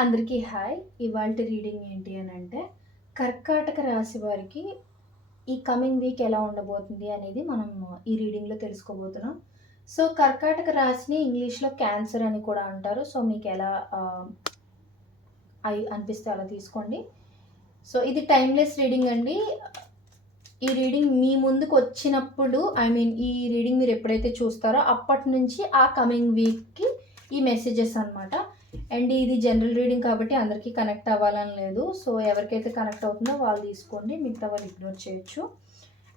అందరికీ హాయ్. ఇవాల్టి రీడింగ్ ఏంటి అనంటే, కర్కాటక రాశి వారికి ఈ కమింగ్ వీక్ ఎలా ఉండబోతుంది అనేది మనం ఈ రీడింగ్‌లో తెలుసుకోబోతున్నాం. సో, కర్కాటక రాశిని ఇంగ్లీష్‌లో క్యాన్సర్ అని కూడా అంటారు. సో, మీకెలా అనిపిస్తే అలా తీసుకోండి. సో, ఇది టైమ్‌లెస్ రీడింగ్ అండి. ఈ రీడింగ్ మీ ముందుకొచ్చినప్పుడు ఈ రీడింగ్ మీరెప్పుడైతే చూస్తారో అప్పటినుంచి ఆ కమింగ్ వీక్‌కి ఈ మెసేజెస్ అనమాట. అండ్ ఇది జనరల్ రీడింగ్ కాబట్టి అందరికీ కనెక్ట్ అవ్వాలని లేదు. సో, ఎవరికైతే కనెక్ట్ అవుతుందో వాళ్ళు తీసుకోండి. మిగతా వాళ్ళు ఇగ్నోర్ చేయొచ్చు.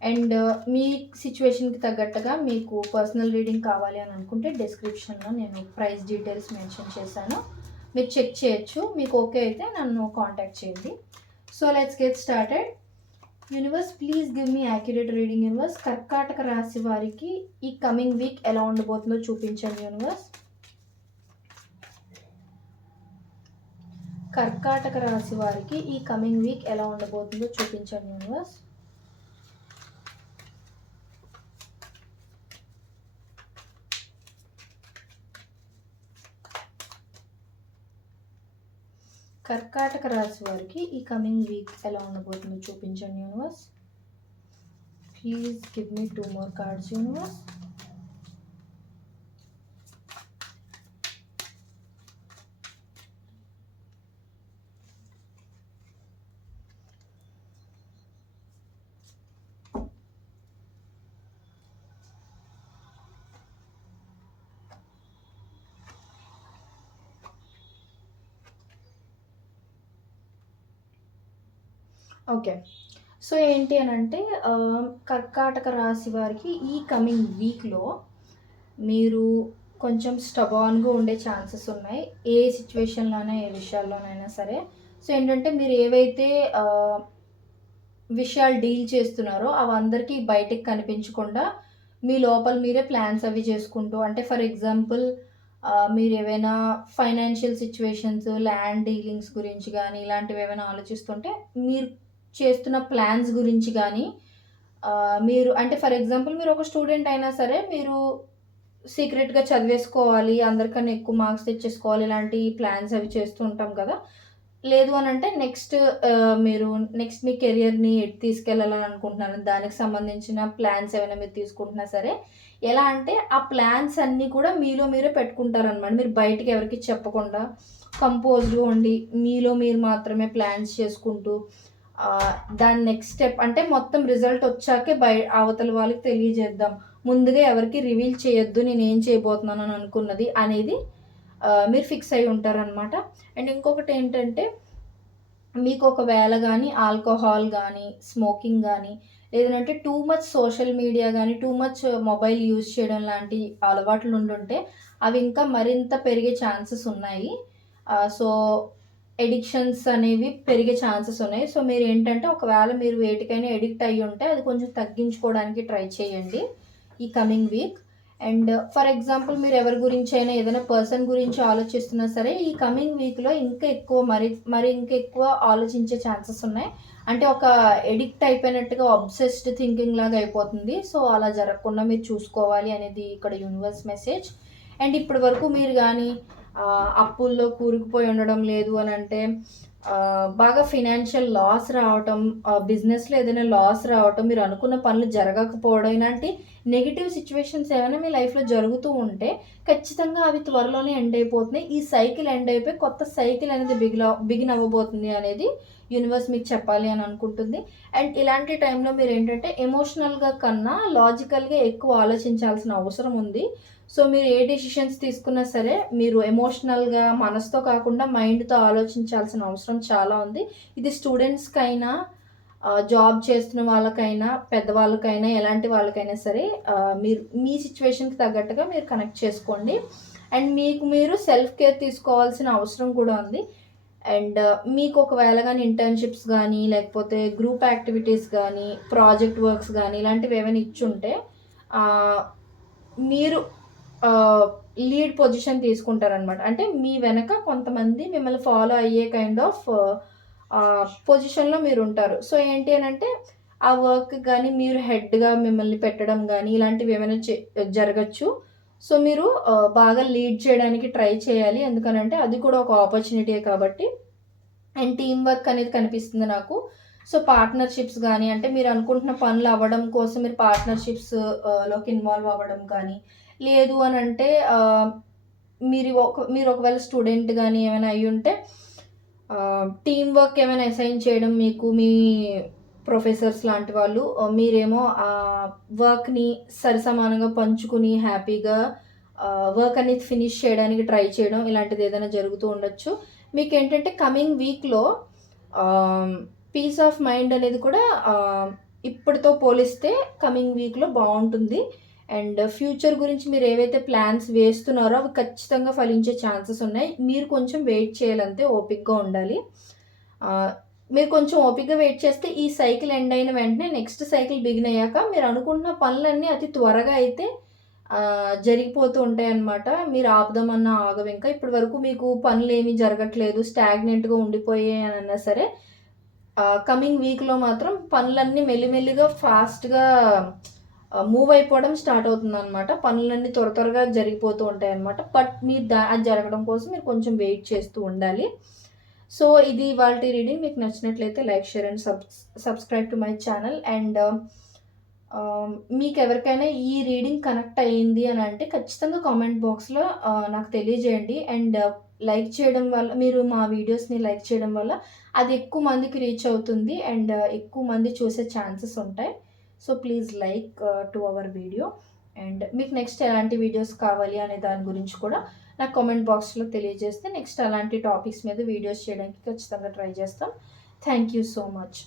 అండ్ మీ సిట్యుయేషన్‌కి తగ్గట్టుగా మీకు పర్సనల్ రీడింగ్ కావాలి అని అనుకుంటే డిస్క్రిప్షన్‌లో నేను ప్రైస్ డీటెయిల్స్ మెన్షన్ చేశాను. మీరు చెక్ చేయొచ్చు. మీకు ఓకే అయితే నన్ను కాంటాక్ట్ చేయండి. So, let's get started. Universe please give me accurate reading universe. కర్కాటక రాశి వారికి ఈ కమింగ్ వీక్ ఎలా ఉండబోతుందో చూపించండి యూనివర్స్. కర్కాటక రాశి వారికి ఈ కమింగ్ వీక్ ఎలా ఉండబోతుందో చూపించండి యూనివర్స్. కర్కాటక రాశి వారికి ఈ కమింగ్ వీక్ ఎలా ఉండబోతుందో చూపించండి universe. Please give me 2 more cards universe. Okay. So, ఏంటి అనంటే కర్కాటక రాశి వారికి ఈ కమింగ్ వీక్‌లో మీరు కొంచెం స్టబాన్‌గా ఉండే ఛాన్సెస్ ఉన్నాయి. ఏ సిట్యుయేషన్‌లోనైనా, ఏ విషయాల్లోనైనా సరే. సో, ఏంటంటే మీరు ఏవైతే విషయాలు డీల్ చేస్తున్నారో అవందరికీ బయటకి కనిపించకుండా మీ లోపల మీరే ప్లాన్స్ అవి చేసుకుంటూ అంటే ఫర్ ఎగ్జాంపుల్ మీరేవైనా ఫైనాన్షియల్ సిట్యుయేషన్స్, ల్యాండ్ డీలింగ్స్ గురించి గానీ ఇలాంటివి ఏమైనా ఆలోచిస్తుంటే మీరు చేస్తున్న ప్లాన్స్ గురించి గానీ మీరు అంటే ఫర్ ఎగ్జాంపుల్ మీరు ఒక స్టూడెంట్ అయినా సరే మీరు సీక్రెట్‌గా చదివేసుకోవాలి, అందరికన్నా ఎక్కువ మార్క్స్ తెచ్చేసుకోవాలి ఇలాంటి ప్లాన్స్ అవి చేస్తూ ఉంటాం కదా! లేదు అనంటే మీరు నెక్స్ట్ మీ కెరియర్‌ని ఎటు తీసుకెళ్ళాలని అనుకుంటున్నారు, దానికి సంబంధించిన ప్లాన్స్ ఏమైనా మీరు తీసుకుంటున్నా సరే, ఎలా అంటే ఆ ప్లాన్స్ అన్నీ కూడా మీలో మీరే పెట్టుకుంటారనమాట. మీరు బయటికి ఎవరికీ చెప్పకుండా కంపోజ్డ్‌గా ఉండి, మీలో మీరు మాత్రమే ప్లాన్స్ చేసుకుంటూ దాని నెక్స్ట్ స్టెప్ అంటే మొత్తం రిజల్ట్ వచ్చాకే అవతల వాళ్ళకి తెలియజేద్దాం. ముందుగా ఎవరికీ రివీల్ చేయొద్దు నేనేం చేయబోతున్నాను అని అనుకున్నది అనేది మీరు ఫిక్స్ అయ్యి ఉంటారనమాట. అండ్ ఇంకొకటేంటంటే మీకు ఒకవేళ గానీ ఆల్కహాల్ గానీ, స్మోకింగ్ గానీ, లేదంటే టూ మచ్ సోషల్ మీడియా గానీ, టూ మచ్ మొబైల్ యూజ్ చేయడం లాంటి అలవాట్లు ఉండుంటే అవి ఇంకా మరింత పెరిగే ఛాన్సెస్ ఉన్నాయి. సో, ఎడిక్షన్స్ అనేవి పెరిగే ఛాన్సెస్ ఉన్నాయి. సో, మీరేంటంటే ఒకవేళ మీరు వేటికైనా ఎడిక్ట్ అయ్యుంటే అది కొంచెం తగ్గించుకోవడానికి ట్రై చేయండి ఈ coming week. And for example మీరు ఎవరి గురించైనా ఏదైనా పర్సన్ గురించి ఆలోచిస్తున్నా సరే ఈ కమింగ్ వీక్‌లో ఇంకా ఎక్కువ మరి ఇంకా ఎక్కువ ఆలోచించే ఛాన్సెస్ ఉన్నాయి. అంటే ఒక ఎడిక్ట్ అయిపోయినట్టుగా అబ్సెస్డ్ థింకింగ్ లాగా అయిపోతుంది. సో, అలా జరగకుండా మీరు చూసుకోవాలి అనేది ఇక్కడ యూనివర్స్ మెసేజ్. అండ్ ఇప్పటి వరకు మీరు గానీ అప్పుల్లో కూరుకుపోయి ఉండడం లేదు అనంటే బాగా ఫినాన్షియల్ లాస్ రావటం, బిజినెస్‌లో ఏదైనా లాస్ రావటం, మీరు అనుకున్న పనులు జరగకపోవడం ఇలాంటి నెగెటివ్ సిట్యుయేషన్స్ ఏమైనా మీ లైఫ్‌లో జరుగుతూ ఉంటే ఖచ్చితంగా అవి త్వరలోనే ఎండ్ అయిపోతున్నాయి. ఈ సైకిల్ ఎండ్ అయిపోయి కొత్త సైకిల్ అనేది బిగిన్ అవ్వబోతుంది అనేది యూనివర్స్ మీకు చెప్పాలి అని అనుకుంటుంది. అండ్ ఇలాంటి టైంలో మీరేంటంటే ఎమోషనల్‌గా కన్నా లాజికల్‌గా ఎక్కువ ఆలోచించాల్సిన అవసరం ఉంది. సో, మీరు ఏ డెసిషన్స్ తీసుకున్నా సరే మీరు ఎమోషనల్‌గా మనసుతో కాకుండా మైండ్‌తో ఆలోచించాల్సిన అవసరం చాలా ఉంది. ఇది స్టూడెంట్స్‌కైనా, జాబ్ చేస్తున్న వాళ్ళకైనా, పెద్దవాళ్ళకైనా, ఎలాంటి వాళ్ళకైనా సరే మీరు మీ సిట్యుయేషన్‌కి తగ్గట్టుగా మీరు కనెక్ట్ చేసుకోండి. అండ్ మీకు మీరు సెల్ఫ్ కేర్ తీసుకోవాల్సిన అవసరం కూడా ఉంది. అండ్ మీకు ఒకవేళ గానీ ఇంటర్న్‌షిప్స్ గానీ, లేకపోతే గ్రూప్ యాక్టివిటీస్ గానీ, ప్రాజెక్ట్ వర్క్స్ గానీ ఇలాంటివి ఏమైనా ఇచ్చుంటే మీరు లీడ్ పొజిషన్ తీసుకుంటారనమాట. అంటే మీ వెనక కొంతమంది మిమ్మల్ని ఫాలో అయ్యే కైండ్ ఆఫ్ పొజిషన్‌లో మీరుంటారు. సో, ఏంటి అనంటే ఆ వర్క్ గానీ మీరు హెడ్‌గా మిమ్మల్ని పెట్టడం గానీ ఇలాంటివి ఏమైనా జరగచ్చు. సో మీరు బాగా లీడ్ చేయడానికి ట్రై చేయాలి. ఎందుకనంటే అది కూడా ఒక ఆపర్చునిటీయే కాబట్టి. అండ్ టీమ్ వర్క్ అనేది కనిపిస్తుంది నాకు. సో పార్ట్నర్‌షిప్స్ గాని, అంటే మీరు అనుకుంటున్న పనులు అవ్వడం కోసం మీరు పార్ట్నర్‌షిప్స్ లోకి ఇన్వాల్వ్ అవ్వడం కానీ, లేదు అనంటే మీరు ఒకవేళ స్టూడెంట్ గాని ఏమైనా అయ్యుంటే టీమ్ వర్క్ ఏమైనా అసైన్ చేయడం మీకు మీ ప్రొఫెసర్స్ లాంటి వాళ్ళు, మీరేమో వర్క్‌ని సరిసమానంగా పంచుకుని హ్యాపీగా వర్క్ అనేది ఫినిష్ చేయడానికి ట్రై చేయడం ఇలాంటిది ఏదైనా జరుగుతూ ఉండొచ్చు. మీకేంటంటే కమింగ్ వీక్‌లో పీస్ ఆఫ్ మైండ్ అనేది కూడా ఇప్పటితో పోలిస్తే కమింగ్ వీక్‌లో బావుంటుంది. అండ్ ఫ్యూచర్ గురించి మీరు ఏవైతే ప్లాన్స్ వేస్తున్నారో అవి ఖచ్చితంగా ఫలించే ఛాన్సెస్ ఉన్నాయి. మీరు కొంచెం వెయిట్ చేయాలంతే, ఓపికగా ఉండాలి. ఆహ్, మీరు కొంచెం ఓపికగా వెయిట్ చేస్తే ఈ సైకిల్ ఎండ్ అయిన వెంటనే నెక్స్ట్ సైకిల్ బిగిన్ అయ్యాక మీరు అనుకుంటున్న పనులన్నీ అతి త్వరగా అయితే జరిగిపోతూ ఉంటాయన్నమాట. మీరు ఆపుదామన్నా ఆగవింక. ఇప్పటి వరకు మీకు పనులేమీ జరగట్లేదు, స్టాగ్నెంట్‌గా ఉండిపోయాయనన్నా సరే, కమింగ్ వీక్‌లో మాత్రం పనులన్నీ మెల్లిమెల్లిగా ఫాస్ట్‌గా మూవ్ అయిపోవడం స్టార్ట్ అవుతుందనమాట. పనులన్నీ త్వరగా జరిగిపోతూ ఉంటాయన్నమాట. బట్ మీరు అది జరగడం కోసం మీరు కొంచెం వెయిట్ చేస్తూ ఉండాలి. సో ఇది ఇవాల్టి రీడింగ్. మీకు నచ్చినట్లయితే like, share and subscribe to my channel. And మీకెవరికైనా ఈ రీడింగ్ కనెక్ట్ అయ్యింది అని అంటే ఖచ్చితంగా కామెంట్ బాక్స్‌లో నాకు తెలియజేయండి. అండ్ లైక్ చేయడం వల్ల, మీరు మా వీడియోస్‌ని లైక్ చేయడం వల్ల అది ఎక్కువ మందికి రీచ్ అవుతుంది. అండ్ ఎక్కువ మంది చూసే ఛాన్సెస్ ఉంటాయి. So please like to our video. And మీకు నెక్స్ట్ ఎలాంటి వీడియోస్ కావాలి అనే దాని గురించి కూడా నాకు కామెంట్ బాక్స్‌లో తెలియజేస్తే నెక్స్ట్ అలాంటి టాపిక్స్ మీద వీడియోస్ చేయడానికి ఖచ్చితంగా ట్రై చేస్తాం. Thank you so much.